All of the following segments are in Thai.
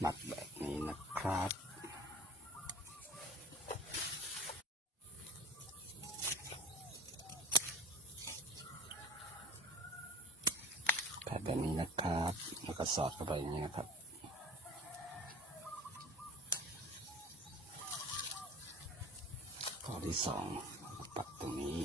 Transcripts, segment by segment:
หมัดแบบนี้นะครับ แผ่แบบนี้นะครับ แล้วก็สอดเข้าไปอย่างนี้นะครับข้อที่สองปักตรงนี้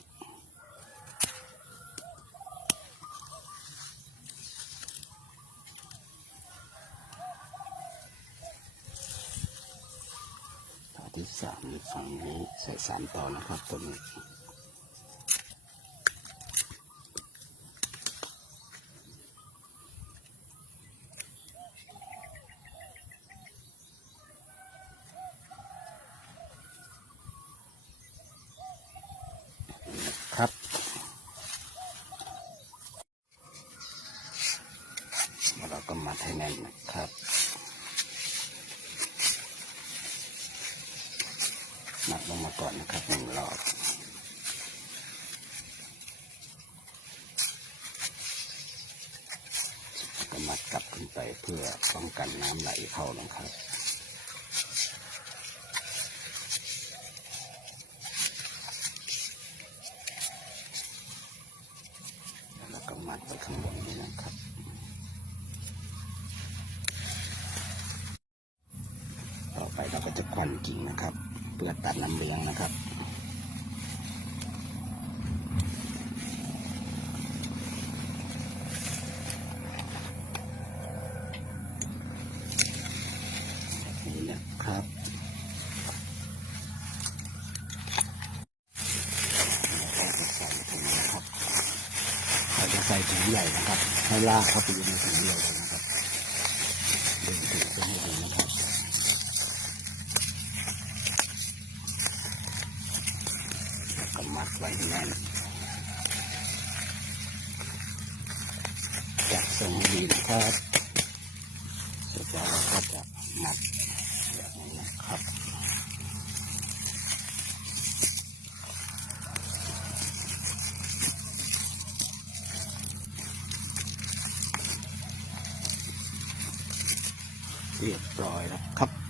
ข้อที่ สามฝั่งนี้ใส่สามต่อนะครับตัวนี้ครับ เราก็มัดให้แน่นนะครับัดลงมาก่อนนะครับหนึ่งรอบก็มัดกลับขึ้นไปเพื่อป้องกันน้ำไหลเข้านะครับแล้วก็มัดไปข้างบนนี้นะครับต่อไปเราก็จะควันกิ่งนะครับ เพื่อตัดน้ำเลียงนะครับนี่นะครับเราจะใส่ถุงใหญ่นะครับ ให้ลากเข้าไปอยู่ในถุงเดียวเลยนะครับดึงถุงขึ้นให้ดีนะครับแล้ว ก็มัดไว้แน่นจับทรงให้ดีนะครับเสร็จแล้วเราก็จะมัดแบบนี้นะครับเรียบร้อยแล้วครับ